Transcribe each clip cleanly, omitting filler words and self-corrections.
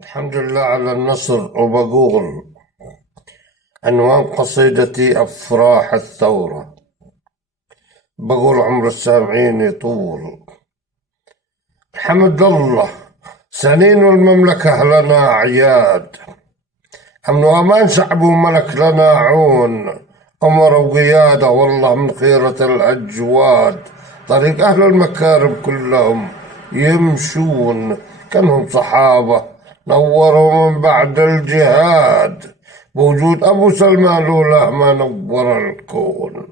الحمد لله على النصر. وبقول عنوان قصيدتي أفراح الثورة. بقول عمر السامعين يطول. حمد الله سنين المملكة لنا أعياد، أمن وأمان شعب وملك لنا عون، أمر وقيادة والله من خيرة الأجواد. طريق أهل المكارم كلهم يمشون، كانهم صحابة نوروا من بعد الجهاد، بوجود أبو سلمان لولا ما نور الكون.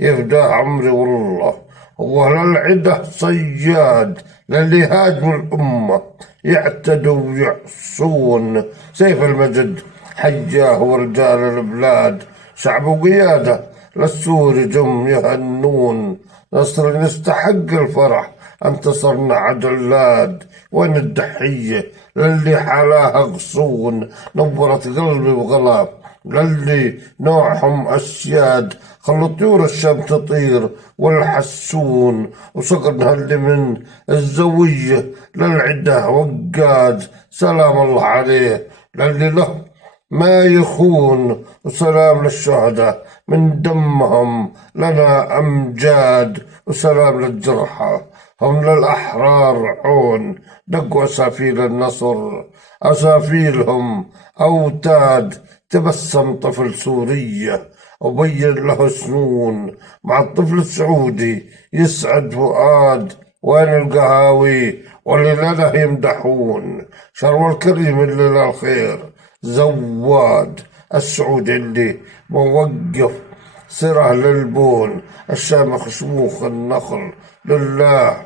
يفدى عمري والله وأهل العده صياد، للي هاجموا الأمة يعتدوا ويعصون. سيف المجد حجاه ورجال البلاد، شعب وقيادة للسور جم يهنون. نصر يستحق الفرح انتصرنا عجلاد، وين الدحية للي حلاها غصون. نورت قلبي وغلا للي نوعهم أسياد، خلوا طيور الشام تطير والحسون. وصقرنا اللي من الزوية للعده وقاد، سلام الله عليه للي له ما يخون. وسلام للشهداء من دمهم لنا أمجاد، وسلام للجرحى هم للأحرار عون. دقوا أسافيل النصر أسافيلهم أوتاد، تبسم طفل سورية وبين له سنون. مع الطفل السعودي يسعد فؤاد، وين القهاوي واللي لنا يمدحون. شرو الكريم اللي للخير زواد، السعودي اللي موقف سره للبون. الشامخ شموخ النخل لله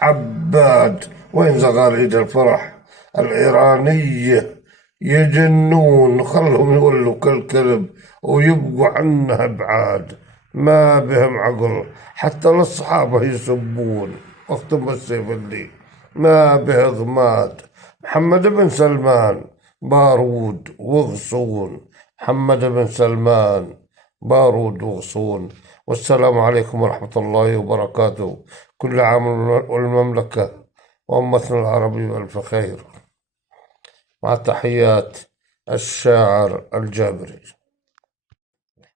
عباد، وين زغاريد الفرح الإيرانية يجنون. خلهم يولوا كالكلب ويبقوا عنها بعاد، ما بهم عقل حتى للصحابة يسبون. واختم بالسيف اللي ما به غماد. محمد بن سلمان بارود وغصون، محمد بن سلمان بارود وغصون. والسلام عليكم ورحمة الله وبركاته. كل عام والمملكة وأمتنا العربية بألف خير. مع تحيات الشاعر الجابري.